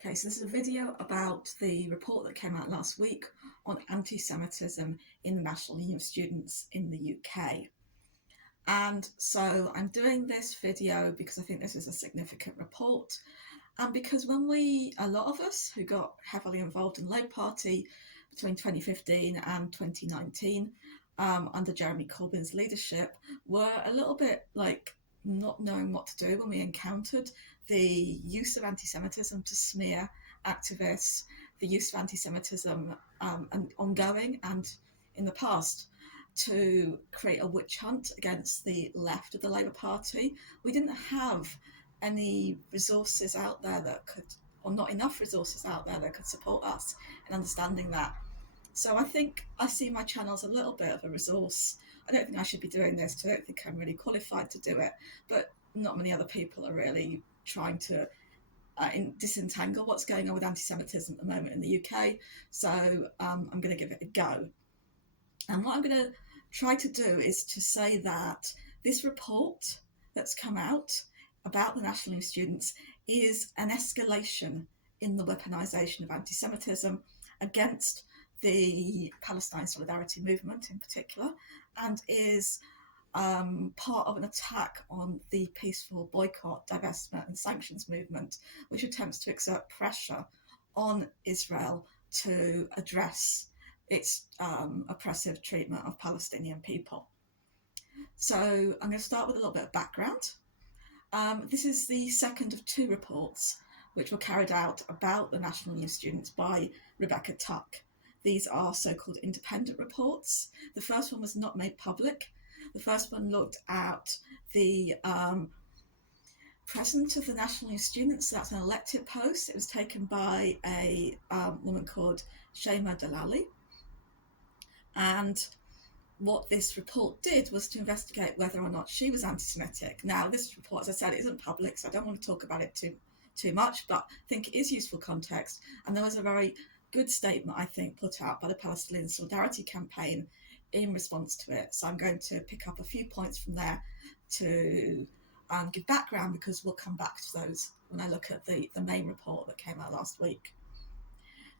Okay, so this is a video about the report that came out last week on anti-Semitism in the National Union of Students in the UK. And so I'm doing this video because I think this is a significant report. And because a lot of us who got heavily involved in the Labour Party between 2015 and 2019, under Jeremy Corbyn's leadership, were a little bit like not knowing what to do when we encountered the use of anti-Semitism to smear activists, the use of anti-Semitism and ongoing and in the past to create a witch hunt against the left of the Labour Party. We didn't have any resources out there that could, or not enough resources out there that could support us in understanding that. So I think I see my channel as a little bit of a resource. I don't think I should be doing this because I don't think I'm really qualified to do it, but not many other people are really trying to disentangle what's going on with anti-Semitism at the moment in the UK. So I'm going to give it a go. And what I'm going to try to do is to say that this report that's come out about the National Union of Students is an escalation in the weaponisation of anti-Semitism against the Palestine Solidarity movement in particular, and is part of an attack on the peaceful boycott, divestment and sanctions movement, which attempts to exert pressure on Israel to address its oppressive treatment of Palestinian people. So I'm going to start with a little bit of background. This is the second of two reports which were carried out about the National Union of Students by Rebecca Tuck. These are so-called independent reports. The first one was not made public. The first one looked at the president of the National Union of Students. That's an elected post. It was taken by a woman called Shema Dalali. And what this report did was to investigate whether or not she was anti-Semitic. Now, this report, as I said, isn't public, so I don't want to talk about it too much, but I think it is useful context. And there was a very good statement, I think, put out by the Palestine Solidarity Campaign in response to it. So I'm going to pick up a few points from there to give background, because we'll come back to those when I look at the main report that came out last week.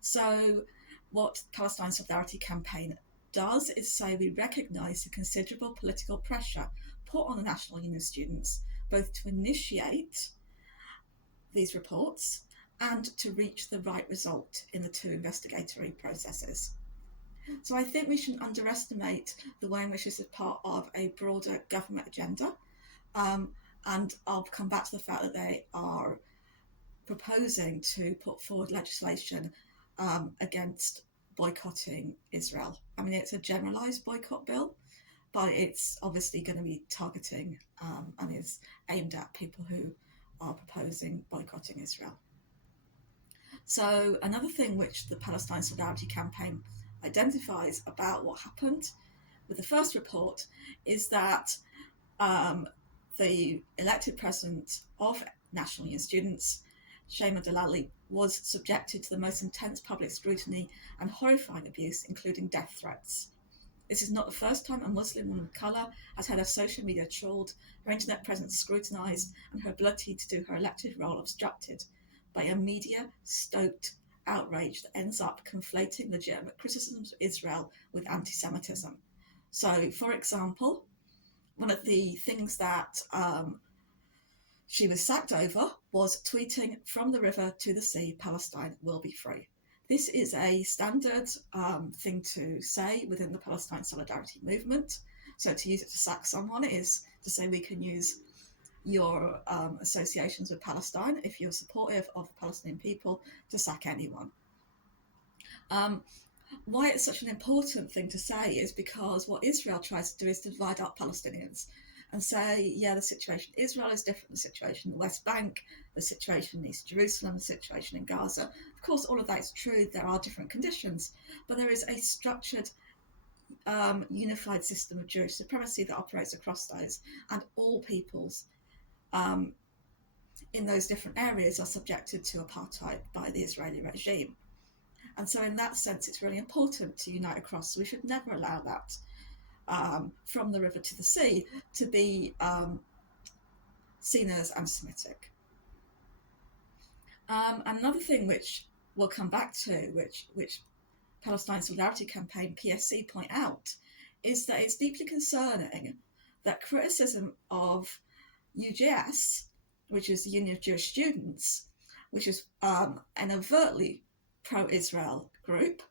So what Palestine Solidarity Campaign does is say we recognise the considerable political pressure put on the National Union of Students, both to initiate these reports and to reach the right result in the two investigatory processes. So I think we shouldn't underestimate the way in which this is part of a broader government agenda. And I'll come back to the fact that they are proposing to put forward legislation against boycotting Israel. I mean, it's a generalised boycott bill, but it's obviously going to be targeting and is aimed at people who are proposing boycotting Israel. So another thing which the Palestine Solidarity Campaign identifies about what happened with the first report is that the elected president of National Union Students, Shema Dalali, was subjected to the most intense public scrutiny and horrifying abuse, including death threats. This is not the first time a Muslim woman of colour has had her social media trawled, her internet presence scrutinised, and her ability to do her elected role obstructed by a media-stoked outrage that ends up conflating legitimate criticisms of Israel with anti-Semitism. So, for example, one of the things that she was sacked over was tweeting, "From the river to the sea, Palestine will be free." This is a standard thing to say within the Palestine Solidarity movement. So to use it to sack someone is to say we can use your associations with Palestine, if you're supportive of the Palestinian people, to sack anyone. Why it's such an important thing to say is because what Israel tries to do is to divide up Palestinians and say, yeah, the situation in Israel is different, the situation in the West Bank, the situation in East Jerusalem, the situation in Gaza. Of course, all of that is true. There are different conditions, but there is a structured, unified system of Jewish supremacy that operates across those, and all peoples in those different areas are subjected to apartheid by the Israeli regime. And so in that sense, it's really important to unite across. So we should never allow that from the river to the sea to be seen as anti-Semitic. Another thing which we'll come back to, which Palestine Solidarity Campaign, PSC, point out, is that it's deeply concerning that criticism of UJS, which is the Union of Jewish Students, which is an overtly pro-Israel group,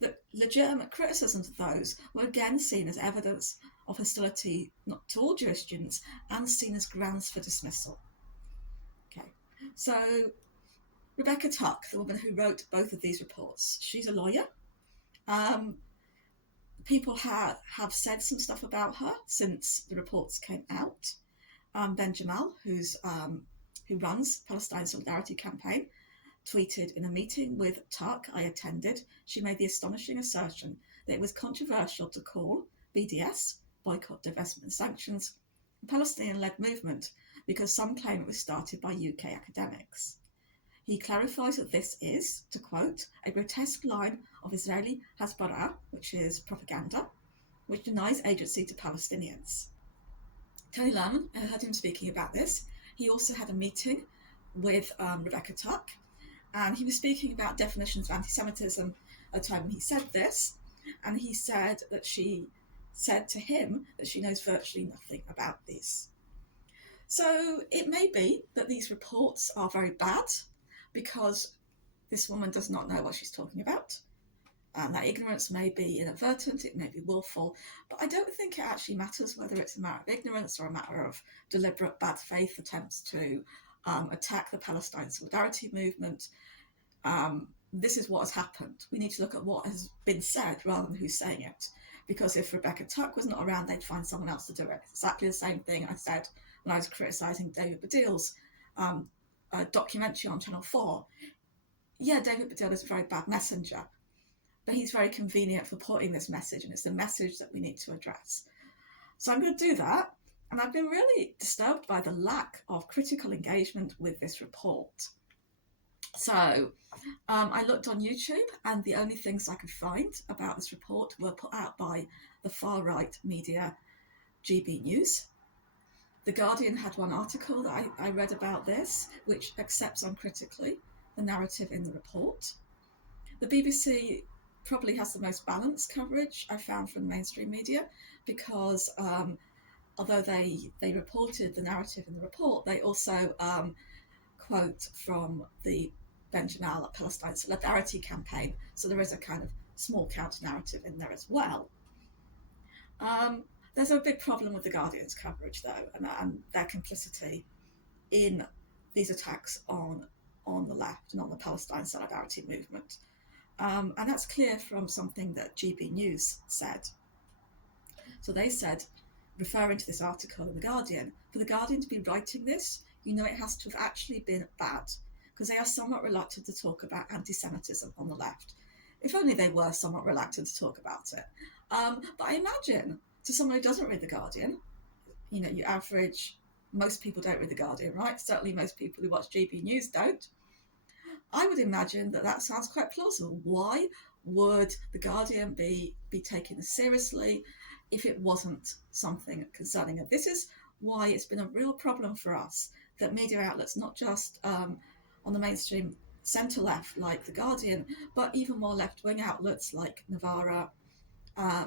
that legitimate criticisms of those were again seen as evidence of hostility not to all Jewish students and seen as grounds for dismissal. Okay, so Rebecca Tuck, the woman who wrote both of these reports, she's a lawyer. People have said some stuff about her since the reports came out. Ben Jamal, who runs Palestine Solidarity Campaign, tweeted, "In a meeting with Tuck I attended, she made the astonishing assertion that it was controversial to call BDS, Boycott, Divestment and Sanctions, a Palestinian-led movement because some claim it was started by UK academics. He clarifies that this is, to quote, a grotesque line of Israeli Hasbara, which is propaganda, which denies agency to Palestinians." Tony Lerman, I heard him speaking about this. He also had a meeting with Rebecca Tuck, and he was speaking about definitions of anti-Semitism at a time when he said this, and he said that she said to him that she knows virtually nothing about these. So it may be that these reports are very bad because this woman does not know what she's talking about. And that ignorance may be inadvertent, it may be willful, but I don't think it actually matters whether it's a matter of ignorance or a matter of deliberate bad faith attempts to attack the Palestine Solidarity movement. This is what has happened. We need to look at what has been said rather than who's saying it. Because if Rebecca Tuck was not around, they'd find someone else to do it. Exactly the same thing I said when I was criticising David Baddiel's documentary on Channel 4. Yeah, David Baddiel is a very bad messenger, but he's very convenient for putting this message, and it's the message that we need to address. So I'm going to do that, and I've been really disturbed by the lack of critical engagement with this report. So I looked on YouTube, and the only things I could find about this report were put out by the far-right media GB News. The Guardian had one article that I read about this, which accepts uncritically the narrative in the report. The BBC probably has the most balanced coverage I found from the mainstream media, because although they reported the narrative in the report, they also quote from the Ben Jamal Palestine Solidarity Campaign, so there is a kind of small counter-narrative in there as well. There's a big problem with the Guardian's coverage, though, and their complicity in these attacks on the left and on the Palestine Solidarity movement. And that's clear from something that GB News said. So they said, referring to this article in The Guardian, for The Guardian to be writing this, you know it has to have actually been bad, because they are somewhat reluctant to talk about anti-Semitism on the left. If only they were somewhat reluctant to talk about it. But I imagine, to someone who doesn't read The Guardian, you know, your average, most people don't read The Guardian, right? Certainly most people who watch GB News don't. I would imagine that sounds quite plausible. Why would The Guardian be taken as seriously if it wasn't something concerning it? This is why it's been a real problem for us that media outlets, not just on the mainstream centre-left like The Guardian, but even more left-wing outlets like Novara,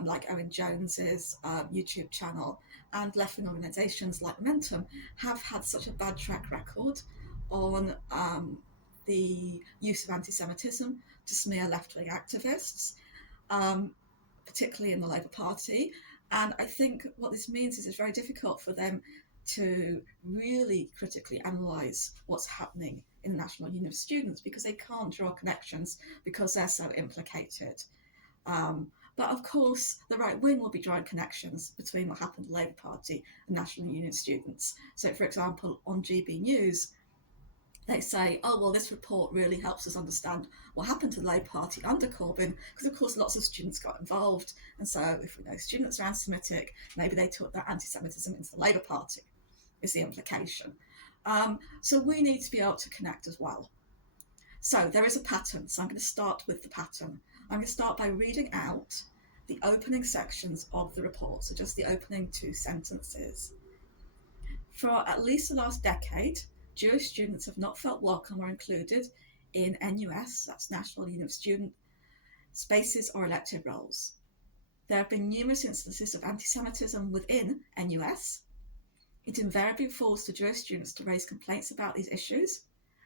like Owen Jones's YouTube channel, and left-wing organisations like Momentum have had such a bad track record on the use of anti-Semitism to smear left-wing activists, particularly in the Labour Party. And I think what this means is it's very difficult for them to really critically analyse what's happening in the National Union of Students, because they can't draw connections because they're so implicated. But of course, the right wing will be drawing connections between what happened to the Labour Party and National Union of Students. So, for example, on GB News, they say, oh, well, this report really helps us understand what happened to the Labour Party under Corbyn, because, of course, lots of students got involved. And so if we know students are anti-Semitic, maybe they took that anti-Semitism into the Labour Party, is the implication. So we need to be able to connect as well. So there is a pattern. So I'm going to start with the pattern. I'm going to start by reading out the opening sections of the report, so just the opening 2 sentences. For at least the last decade, Jewish students have not felt welcome or included in NUS, that's National Union of Student, spaces or elected roles. There have been numerous instances of anti-Semitism within NUS. It invariably falls to Jewish students to raise complaints about these issues,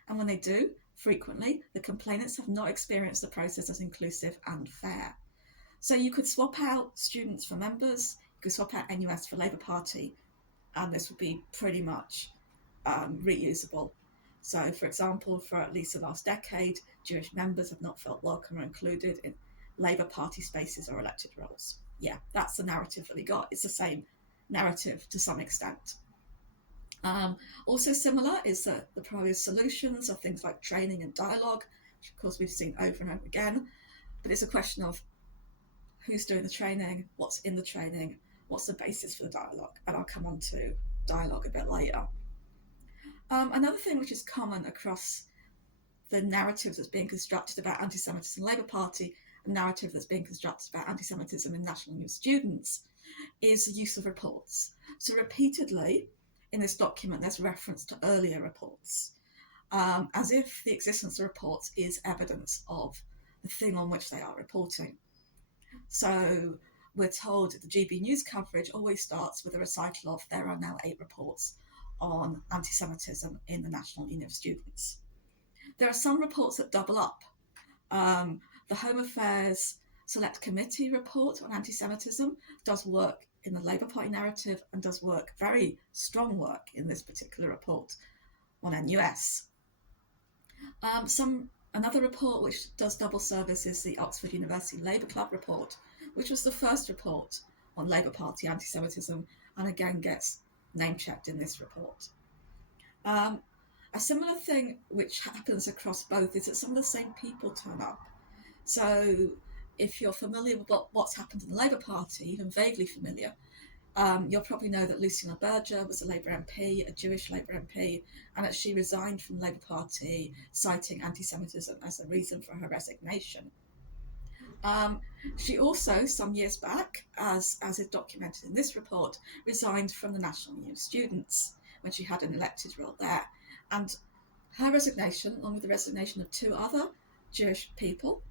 and when they do, frequently, the complainants have not experienced the process as inclusive and fair. So you could swap out students for members, you could swap out NUS for Labour Party, and this would be pretty much reusable. So, for example, for at least the last decade, Jewish members have not felt welcome or included in Labour Party spaces or elected roles. Yeah, that's the narrative that we got. It's the same narrative to some extent. Also similar is the proposed solutions of things like training and dialogue, which of course we've seen over and over again, but it's a question of who's doing the training, what's in the training, what's the basis for the dialogue, and I'll come on to dialogue a bit later. Another thing which is common across the narratives that's being constructed about anti-Semitism in the Labour Party and narrative that's being constructed about anti-Semitism in National Union of Students is the use of reports. So repeatedly in this document there's reference to earlier reports, as if the existence of reports is evidence of the thing on which they are reporting. So we're told that the GB News coverage always starts with a recital of there are now 8 reports on anti-Semitism in the National Union of Students. There are some reports that double up. The Home Affairs Select Committee report on anti-Semitism does work in the Labour Party narrative and does work, very strong work in this particular report on NUS. Another report which does double service is the Oxford University Labour Club report, which was the first report on Labour Party anti-Semitism and again gets name-checked in this report. A similar thing which happens across both is that some of the same people turn up. So if you're familiar with what's happened in the Labour Party, even vaguely familiar, you'll probably know that Luciana Berger was a Labour MP, a Jewish Labour MP, and that she resigned from the Labour Party, citing anti-Semitism as a reason for her resignation. She also, some years back, as is documented in this report, resigned from the National Union of Students when she had an elected role there. And her resignation, along with the resignation of 2 other Jewish people,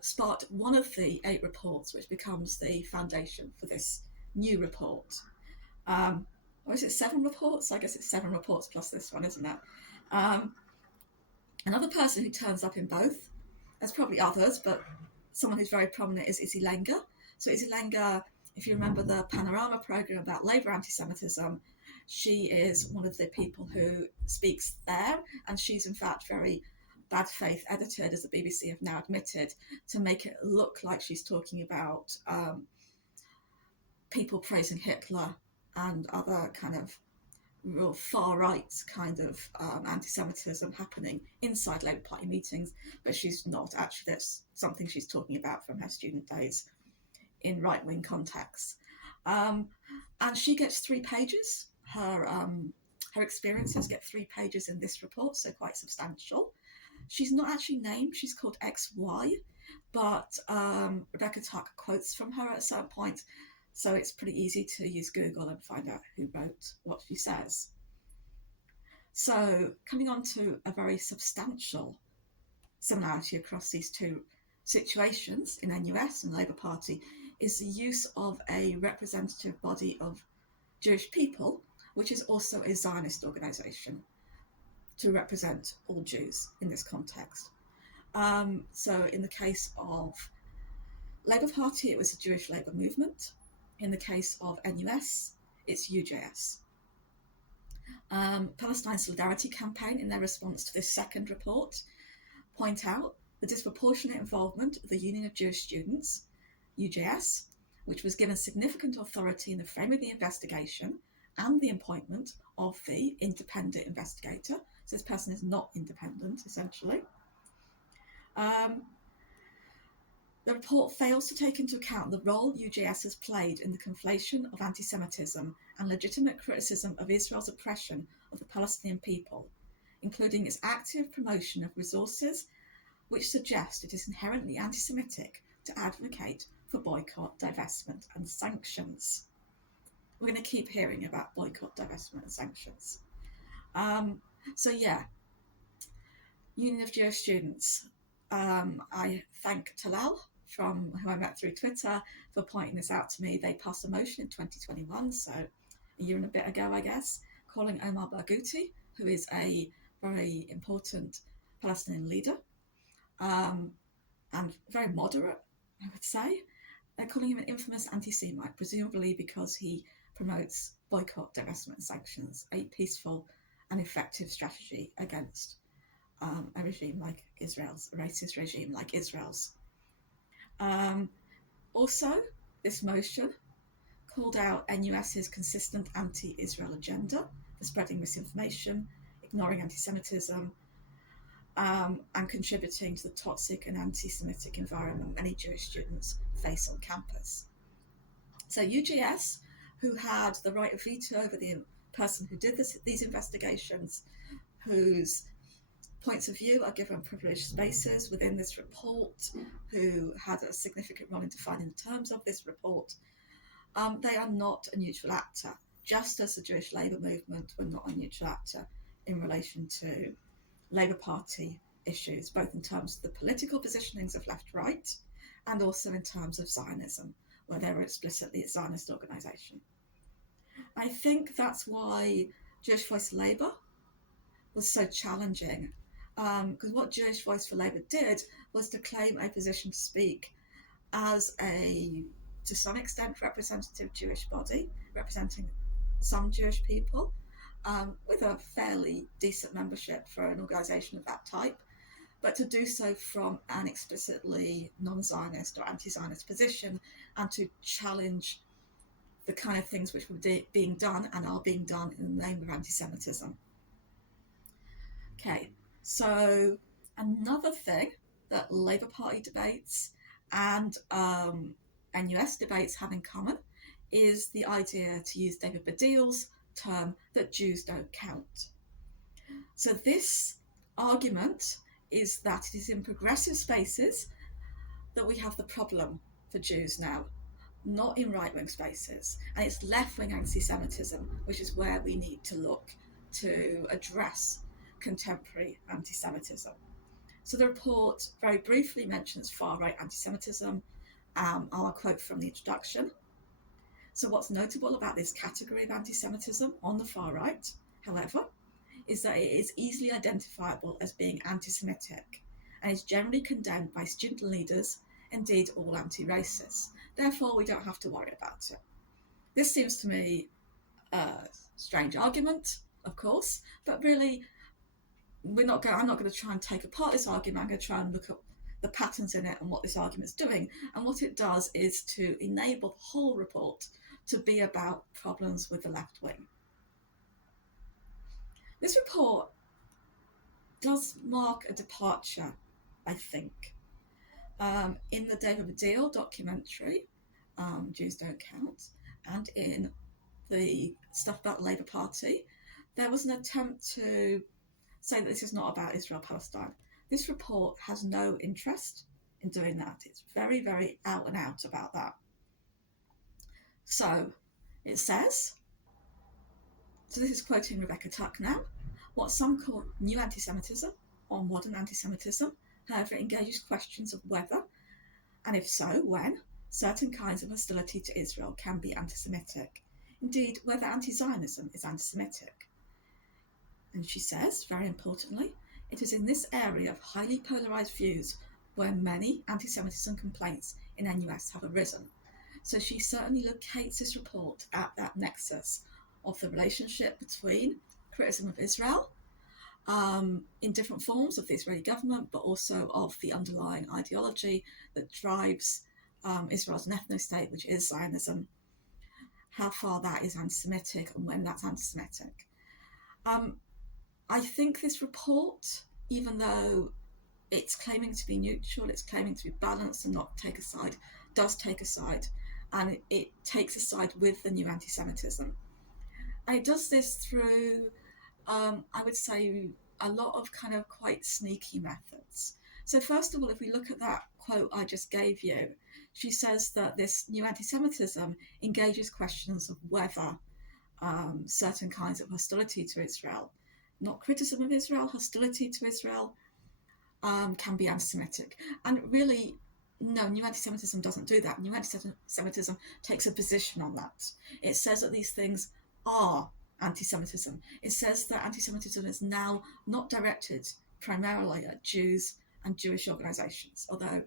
sparked one of the 8 reports, which becomes the foundation for this new report. Or is it 7 reports? I guess it's 7 reports plus this one, isn't it? Another person who turns up in both, there's probably others, but someone who's very prominent is Izzy Langer. So Izzy Langer, if you remember the Panorama programme about Labour anti-Semitism, she is one of the people who speaks there, and she's in fact very bad faith edited, as the BBC have now admitted, to make it look like she's talking about people praising Hitler and other kind of real far-right kind of anti-Semitism happening inside Labour Party meetings, but she's not. Actually, that's something she's talking about from her student days in right-wing contexts. And she gets 3 pages. Her experiences get 3 pages in this report, so quite substantial. She's not actually named, she's called XY, but Rebecca Tuck quotes from her at a certain point, so it's pretty easy to use Google and find out who wrote what she says. So coming on to a very substantial similarity across these 2 situations in NUS and Labour Party is the use of a representative body of Jewish people, which is also a Zionist organisation, to represent all Jews in this context. So in the case of Labour Party, it was the Jewish Labour Movement. In the case of NUS, it's UJS. Palestine Solidarity Campaign, in their response to this second report, point out the disproportionate involvement of the Union of Jewish Students, UJS, which was given significant authority in the frame of the investigation and the appointment of the independent investigator. So this person is not independent, essentially. The report fails to take into account the role UJS has played in the conflation of anti-Semitism and legitimate criticism of Israel's oppression of the Palestinian people, including its active promotion of resources which suggest it is inherently anti-Semitic to advocate for boycott, divestment and sanctions. We're going to keep hearing about boycott, divestment and sanctions. Um, so yeah, Union of Jewish Students. I thank Talal, from who I met through Twitter, for pointing this out to me. They passed a motion in 2021, so a year and a bit ago, I guess, calling Omar Barghouti, who is a very important Palestinian leader, um, and very moderate, I would say. They're calling him an infamous anti-Semite, presumably because he promotes boycott, divestment, and sanctions, a peaceful and effective strategy against a regime like Israel's, a racist regime like Israel's. Um, Also, this motion called out NUS's consistent anti-Israel agenda for spreading misinformation, ignoring anti-Semitism, and contributing to the toxic and anti-Semitic environment many Jewish students face on campus. So UGS, who had the right of veto over the person who did these investigations, whose points of view are given privileged spaces within this report, who had a significant role in defining the terms of this report, they are not a neutral actor, just as the Jewish Labour movement were not a neutral actor in relation to Labour Party issues, both in terms of the political positionings of left-right and also in terms of Zionism, where they were explicitly a Zionist organisation. I think that's why Jewish Voice for Labour was so challenging, because what Jewish Voice for Labour did was to claim a position to speak as a, to some extent, representative Jewish body, representing some Jewish people, with a fairly decent membership for an organisation of that type, but to do so from an explicitly non-Zionist or anti-Zionist position, and to challenge the kind of things which were being done and are being done in the name of anti-Semitism. Okay, so another thing that Labour Party debates and NUS debates have in common is the idea, to use David Baddiel's term, that Jews don't count. So this argument is that it is in progressive spaces that we have the problem for Jews now, not in right-wing spaces. And it's left-wing anti-Semitism, which is where we need to look to address contemporary anti-Semitism. So the report very briefly mentions far-right anti-Semitism. I'll quote from the introduction. So what's notable about this category of anti-Semitism on the far right, however, is that it is easily identifiable as being anti-Semitic and is generally condemned by student leaders, indeed all anti-racists. Therefore, we don't have to worry about it. This seems to me a strange argument, of course, but really, I'm not going to try and take apart this argument. I'm going to try and look at the patterns in it and what this argument's doing. And what it does is to enable the whole report to be about problems with the left wing. This report does mark a departure, I think. In the David Baddiel documentary, Jews Don't Count, and in the stuff about the Labour Party, there was an attempt to say that this is not about Israel-Palestine. This report has no interest in doing that. It's very, very out and out about that. So it says, so this is quoting Rebecca Tuck now, what some call new anti-Semitism or modern anti-Semitism, however, engages questions of whether, and if so, when, certain kinds of hostility to Israel can be anti-Semitic. Indeed, whether anti-Zionism is anti-Semitic. And she says, very importantly, it is in this area of highly polarised views where many anti-Semitism complaints in NUS have arisen. So she certainly locates this report at that nexus of the relationship between criticism of Israel in different forms of the Israeli government, but also of the underlying ideology that drives Israel as an ethno-state, which is Zionism, how far that is anti-Semitic and when that's anti-Semitic. I think this report, even though it's claiming to be neutral, it's claiming to be balanced and not take a side, does take a side, and it takes a side with the new anti-Semitism. And it does this through, I would say, a lot of kind of quite sneaky methods. So first of all, if we look at that quote I just gave you, she says that this new anti-Semitism engages questions of whether certain kinds of hostility to Israel not criticism of Israel, hostility to Israel, can be anti-Semitic. And really, no, new anti-Semitism doesn't do that. New anti-Semitism takes a position on that. It says that these things are anti-Semitism. It says that anti-Semitism is now not directed primarily at Jews and Jewish organisations, although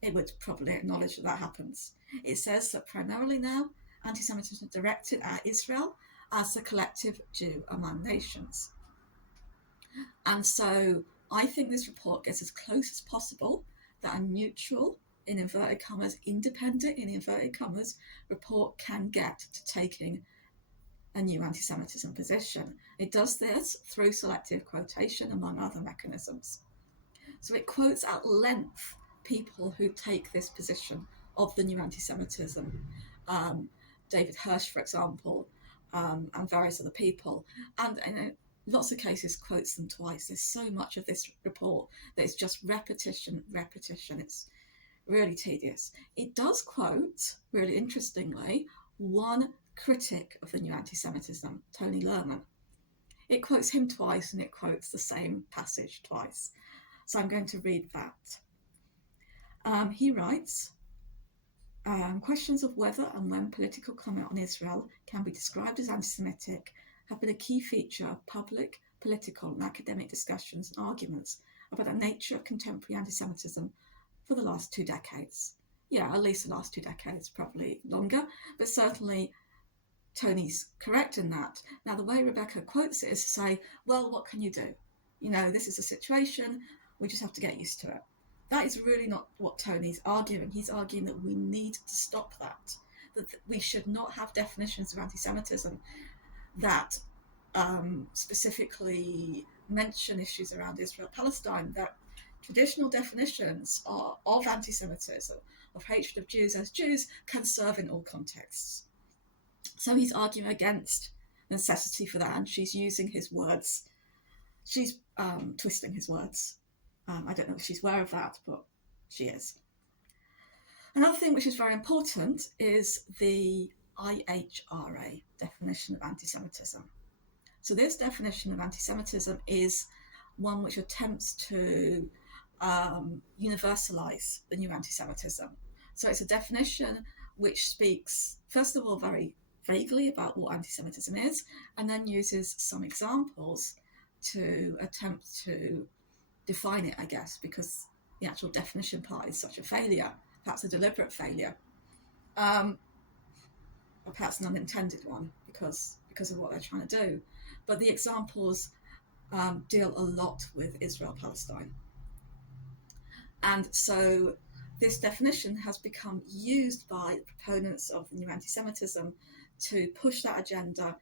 it would probably acknowledge that happens. It says that primarily now anti-Semitism is directed at Israel as the collective Jew among nations. And so I think this report gets as close as possible that a neutral, in inverted commas, independent, in inverted commas, report can get to taking a new anti-Semitism position. It does this through selective quotation, among other mechanisms. So it quotes at length people who take this position of the new anti-Semitism. David Hirsch, for example, and various other people. And in lots of cases quotes them twice. There's so much of this report that is just repetition. It's really tedious. It does quote, really interestingly, one critic of the new anti-Semitism, Tony Lerman. It quotes him twice and it quotes the same passage twice. So I'm going to read that. He writes, questions of whether and when political comment on Israel can be described as anti-Semitic have been a key feature of public, political and academic discussions and arguments about the nature of contemporary anti-Semitism for the last 2 decades. Yeah, at least the last 2 decades, probably longer, but certainly Tony's correct in that. Now, the way Rebecca quotes it is to say, well, what can you do? You know, this is a situation, we just have to get used to it. That is really not what Tony's arguing. He's arguing that we need to stop that we should not have definitions of anti-Semitism that specifically mention issues around Israel-Palestine, that traditional definitions of anti-Semitism, of hatred of Jews as Jews, can serve in all contexts. So he's arguing against the necessity for that, and she's using his words. She's twisting his words. I don't know if she's aware of that, but she is. Another thing which is very important is the IHRA definition of anti-Semitism. So this definition of anti-Semitism is one which attempts to universalize the new anti-Semitism. So it's a definition which speaks, first of all, very vaguely about what anti-Semitism is, and then uses some examples to attempt to define it, I guess, because the actual definition part is such a failure, perhaps a deliberate failure, or perhaps an unintended one because of what they're trying to do. But the examples deal a lot with Israel-Palestine. And so this definition has become used by proponents of the new anti-Semitism to push that agenda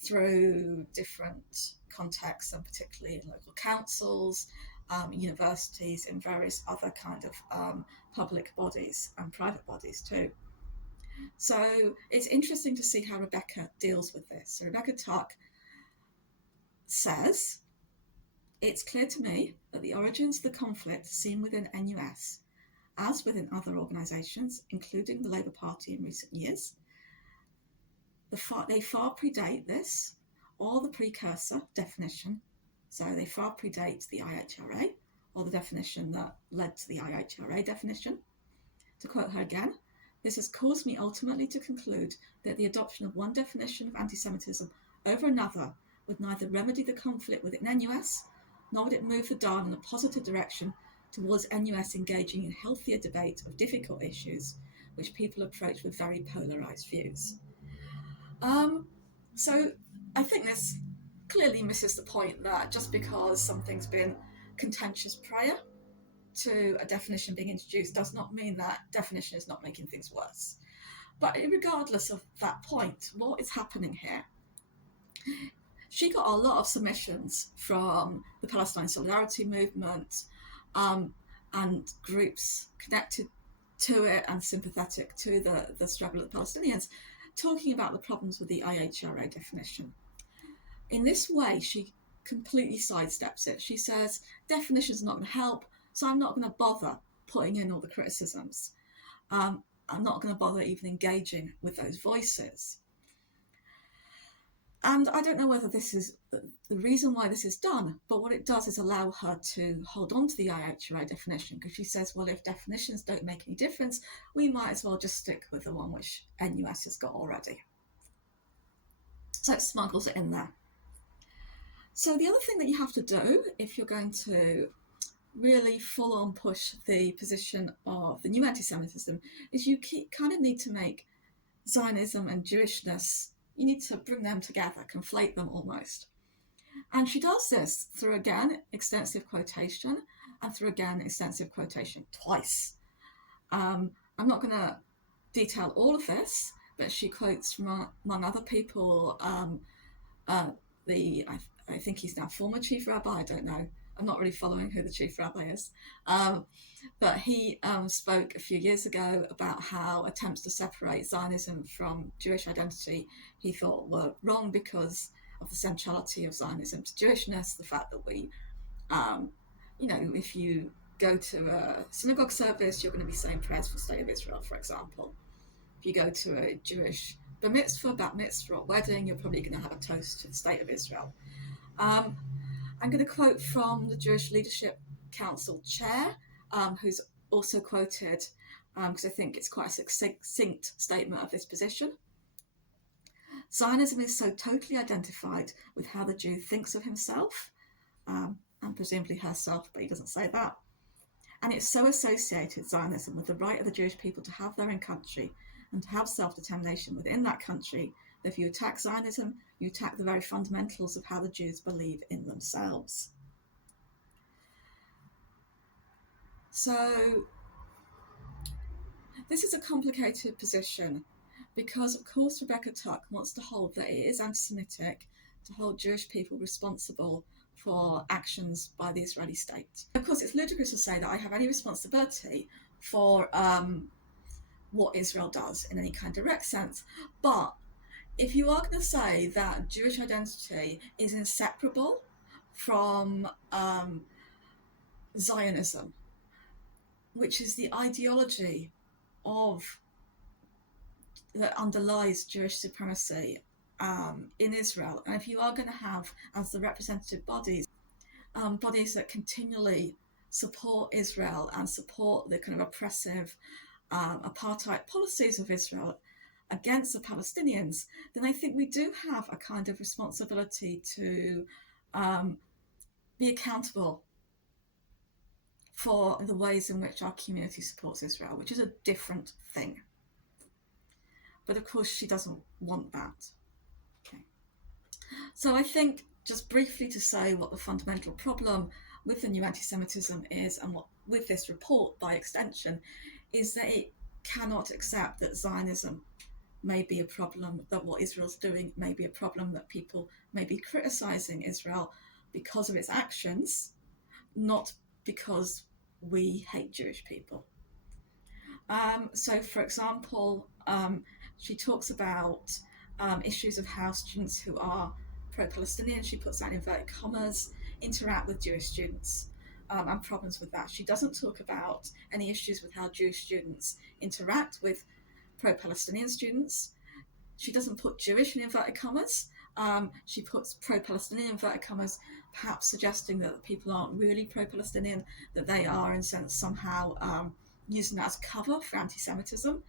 through different contexts, and particularly in local councils, universities, and various other kind of public bodies and private bodies too. So it's interesting to see how Rebecca deals with this. So Rebecca Tuck says, it's clear to me that the origins of the conflict seen within NUS, as within other organisations, including the Labour Party in recent years, they far predate this, or the precursor definition. So they far predate the IHRA, or the definition that led to the IHRA definition. To quote her again, this has caused me ultimately to conclude that the adoption of one definition of anti-Semitism over another would neither remedy the conflict within NUS, nor would it move the dial in a positive direction towards NUS engaging in healthier debate of difficult issues, which people approach with very polarised views. So I think this clearly misses the point that just because something's been contentious prior to a definition being introduced does not mean that definition is not making things worse. But regardless of that point, what is happening here? She got a lot of submissions from the Palestine Solidarity movement and groups connected to it and sympathetic to the struggle of the Palestinians, talking about the problems with the IHRA definition. In this way, she completely sidesteps it. She says, definition's not going to help, so I'm not going to bother putting in all the criticisms. I'm not going to bother even engaging with those voices. And I don't know whether this is the reason why this is done, but what it does is allow her to hold on to the IHRA definition, because she says, well, if definitions don't make any difference, we might as well just stick with the one which NUS has got already. So it smuggles it in there. So the other thing that you have to do if you're going to really full on push the position of the new anti-Semitism is you kind of need to make Zionism and Jewishness, you need to bring them together, conflate them almost. And she does this through, again, extensive quotation, and through, again, extensive quotation twice. I'm not going to detail all of this, but she quotes from, among other people, I think he's now former chief rabbi, I don't know. I'm not really following who the chief rabbi is. But he spoke a few years ago about how attempts to separate Zionism from Jewish identity he thought were wrong because of the centrality of Zionism to Jewishness, the fact that we, if you go to a synagogue service, you're going to be saying prayers for the State of Israel, for example. If you go to a Jewish bar mitzvah, bat mitzvah, or wedding, you're probably going to have a toast to the State of Israel. I'm going to quote from the Jewish Leadership Council chair, who's also quoted, because I think it's quite a succinct statement of this position. Zionism is so totally identified with how the Jew thinks of himself, and presumably herself, but he doesn't say that. And it's so associated, Zionism, with the right of the Jewish people to have their own country and to have self-determination within that country, that if you attack Zionism, you attack the very fundamentals of how the Jews believe in themselves. So this is a complicated position because, of course, Rebecca Tuck wants to hold that it is anti-Semitic to hold Jewish people responsible for actions by the Israeli state. Of course, it's ludicrous to say that I have any responsibility for what Israel does in any kind of direct sense, but if you are going to say that Jewish identity is inseparable from Zionism, which is the ideology that underlies Jewish supremacy in Israel, and if you are going to have, as the representative bodies that continually support Israel and support the kind of oppressive apartheid policies of Israel against the Palestinians, then I think we do have a kind of responsibility to be accountable for the ways in which our community supports Israel, which is a different thing. But of course, she doesn't want that. Okay. So I think, just briefly to say what the fundamental problem with the new anti-Semitism is, and what with this report by extension, is that it cannot accept that Zionism may be a problem, that what Israel's doing may be a problem, that people may be criticising Israel because of its actions, not because we hate Jewish people. So, for example, she talks about issues of how students who are pro-Palestinian, she puts that in inverted commas, interact with Jewish students, and problems with that. She doesn't talk about any issues with how Jewish students interact with pro-Palestinian students. She doesn't put Jewish in inverted commas. She puts pro-Palestinian in inverted commas, perhaps suggesting that people aren't really pro-Palestinian, that they are, in a sense, somehow using that as cover for anti-Semitism.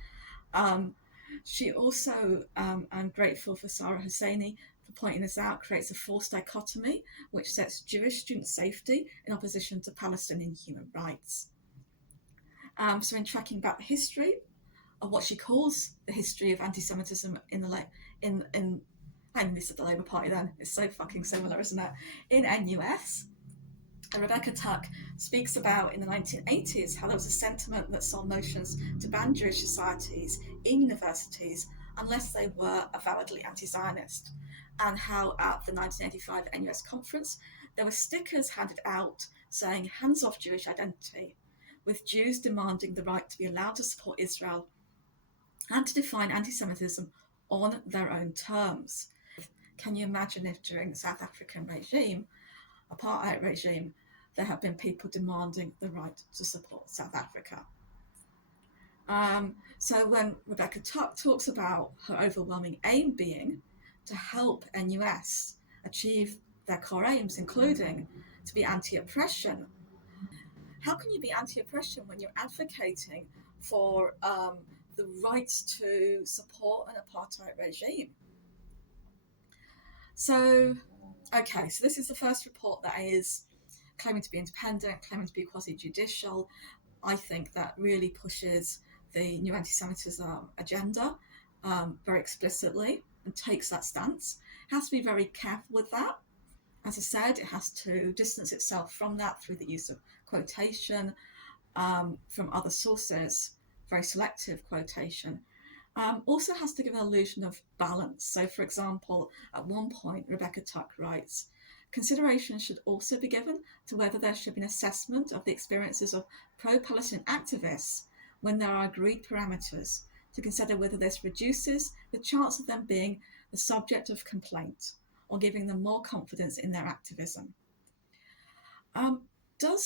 She also, I'm grateful for Sarah Hosseini for pointing this out, creates a false dichotomy which sets Jewish student safety in opposition to Palestinian human rights. So in tracking back the history of what she calls the history of anti-Semitism I missed the Labour Party then, it's so fucking similar, isn't it? In NUS, Rebecca Tuck speaks about in the 1980s how there was a sentiment that saw motions to ban Jewish societies in universities unless they were avowedly anti-Zionist, and how at the 1985 NUS conference there were stickers handed out saying hands off Jewish identity, with Jews demanding the right to be allowed to support Israel and to define anti-Semitism on their own terms. Can you imagine if during the South African regime, apartheid regime, there have been people demanding the right to support South Africa? So when Rebecca Tuck talks about her overwhelming aim being to help NUS achieve their core aims, including to be anti-oppression. How can you be anti-oppression when you're advocating for the rights to support an apartheid regime? So, okay, so this is the first report that is claiming to be independent, claiming to be quasi-judicial. I think that really pushes the new anti-Semitism agenda very explicitly and takes that stance. It has to be very careful with that. As I said, it has to distance itself from that through the use of quotation from other sources, very selective quotation. Also has to give an illusion of balance. So, for example, at one point, Rebecca Tuck writes, consideration should also be given to whether there should be an assessment of the experiences of pro-Palestinian activists when there are agreed parameters, to consider whether this reduces the chance of them being the subject of complaint or giving them more confidence in their activism. So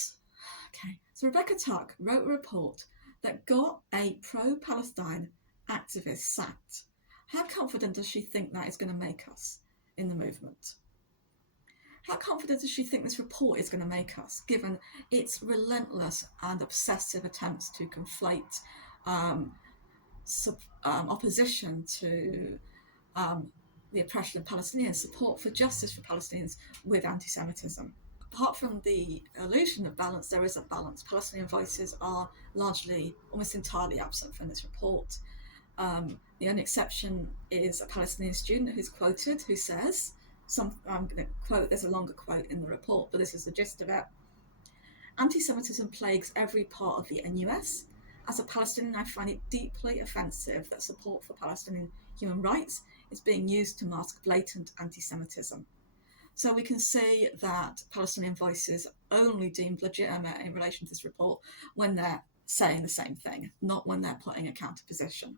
Rebecca Tuck wrote a report that got a pro-Palestine activist sacked. How confident does she think that is going to make us in the movement? How confident does she think this report is going to make us, given its relentless and obsessive attempts to conflate opposition to the oppression of Palestinians, support for justice for Palestinians with anti-Semitism? Apart from the illusion of balance, there is a balance. Palestinian voices are largely, almost entirely absent from this report. The only exception is a Palestinian student who's quoted, who says, I'm going to quote, there's a longer quote in the report, but this is the gist of it. Anti-Semitism plagues every part of the NUS. As a Palestinian, I find it deeply offensive that support for Palestinian human rights is being used to mask blatant anti-Semitism. So we can see that Palestinian voices only deemed legitimate in relation to this report when they're saying the same thing, not when they're putting a counterposition.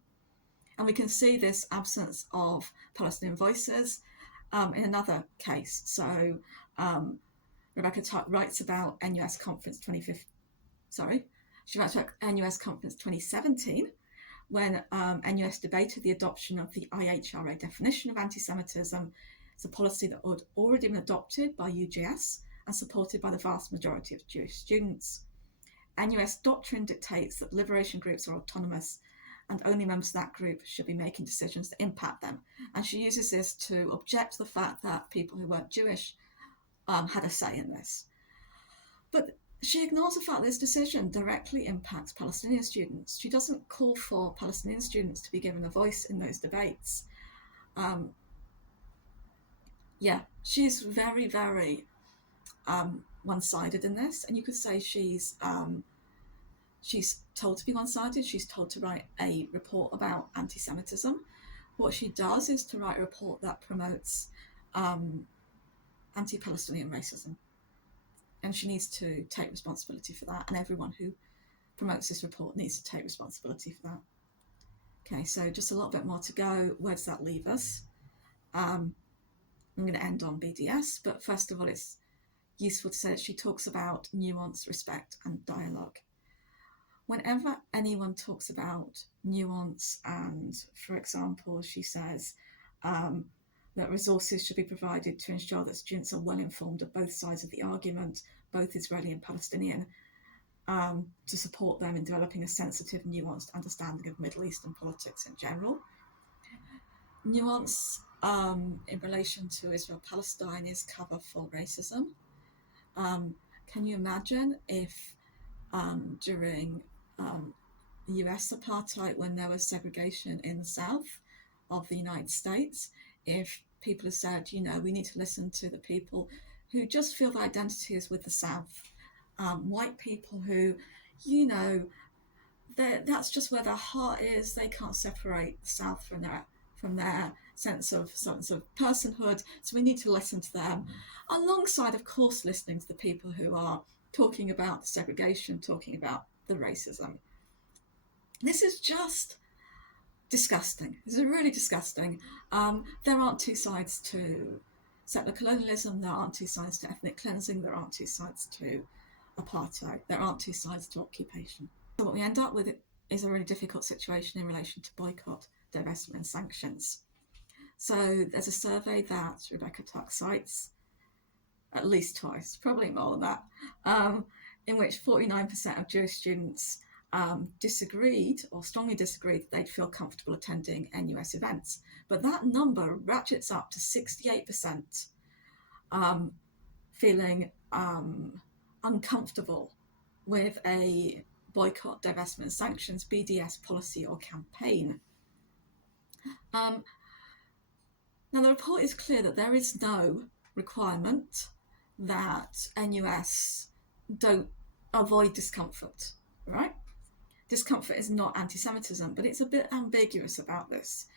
And we can see this absence of Palestinian voices in another case. So Rebecca Tuck writes about NUS Conference 2017, when NUS debated the adoption of the IHRA definition of anti-Semitism. It's a policy that had already been adopted by UGS and supported by the vast majority of Jewish students. NUS doctrine dictates that liberation groups are autonomous and only members of that group should be making decisions that impact them. And she uses this to object to the fact that people who weren't Jewish had a say in this. But she ignores the fact that this decision directly impacts Palestinian students. She doesn't call for Palestinian students to be given a voice in those debates. She's very, very one-sided in this, and you could say she's told to be one-sided. She's told to write a report about anti-Semitism. What she does is to write a report that promotes anti-Palestinian racism, and she needs to take responsibility for that, and everyone who promotes this report needs to take responsibility for that. Okay, so just a little bit more to go. Where does that leave us? I'm going to end on BDS, but first of all, it's useful to say that she talks about nuance, respect, and dialogue. Whenever anyone talks about nuance, and for example, she says that resources should be provided to ensure that students are well informed of both sides of the argument, both Israeli and Palestinian, to support them in developing a sensitive, nuanced understanding of Middle Eastern politics in general. Nuance in relation to Israel-Palestine is cover for racism. Can you imagine if during US apartheid, when there was segregation in the south of the United States, if people have said, we need to listen to the people who just feel their identity is with the South, white people who, that's just where their heart is. They can't separate the South from their sense of personhood. So we need to listen to them, alongside, of course, listening to the people who are talking about the segregation, talking about the racism. This is just disgusting. This is really disgusting. There aren't two sides to settler colonialism. There aren't two sides to ethnic cleansing. There aren't two sides to apartheid. There aren't two sides to occupation. So what we end up with is a really difficult situation in relation to boycott, divestment, and sanctions. So there's a survey that Rebecca Tuck cites at least twice, probably more than that, in which 49% of Jewish students disagreed or strongly disagreed that they'd feel comfortable attending NUS events. But that number ratchets up to 68% feeling uncomfortable with a boycott, divestment, sanctions, BDS policy or campaign. Now, the report is clear that there is no requirement that NUS don't avoid discomfort, right? Discomfort is not anti-Semitism, but it's a bit ambiguous about this.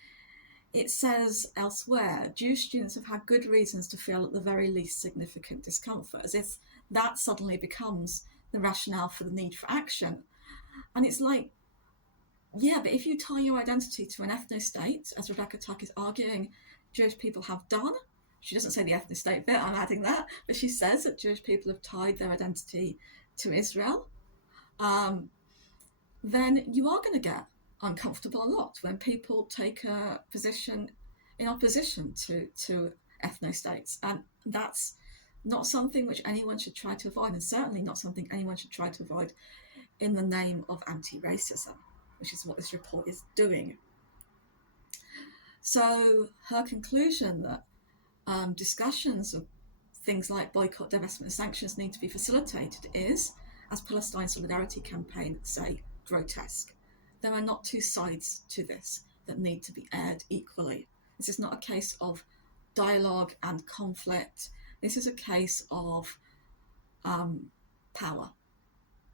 It says elsewhere, Jewish students have had good reasons to feel at the very least significant discomfort, as if that suddenly becomes the rationale for the need for action. And it's like, yeah, but if you tie your identity to an ethno-state, as Rebecca Tuck is arguing Jewish people have done, she doesn't say the ethno-state bit, I'm adding that, but she says that Jewish people have tied their identity to Israel, then you are going to get uncomfortable a lot when people take a position in opposition to ethno-states. And that's not something which anyone should try to avoid, and certainly not something anyone should try to avoid in the name of anti-racism, which is what this report is doing. So her conclusion that discussions of things like boycott, divestment and sanctions need to be facilitated is, as Palestine Solidarity Campaign say, grotesque. There are not two sides to this that need to be aired equally. This is not a case of dialogue and conflict. This is a case of power.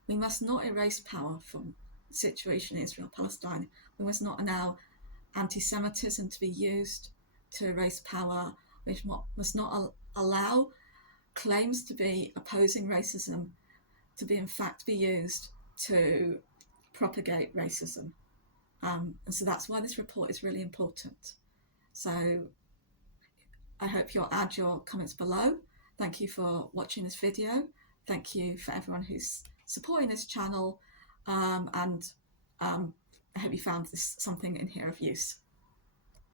We must not erase power from the situation in Israel-Palestine. We must not allow anti-Semitism to be used to erase power. We must not allow claims to be opposing racism to be in fact be used to propagate racism. And so that's why this report is really important. So I hope you'll add your comments below. Thank you for watching this video. Thank you for everyone who's supporting this channel. And I hope you found this something in here of use.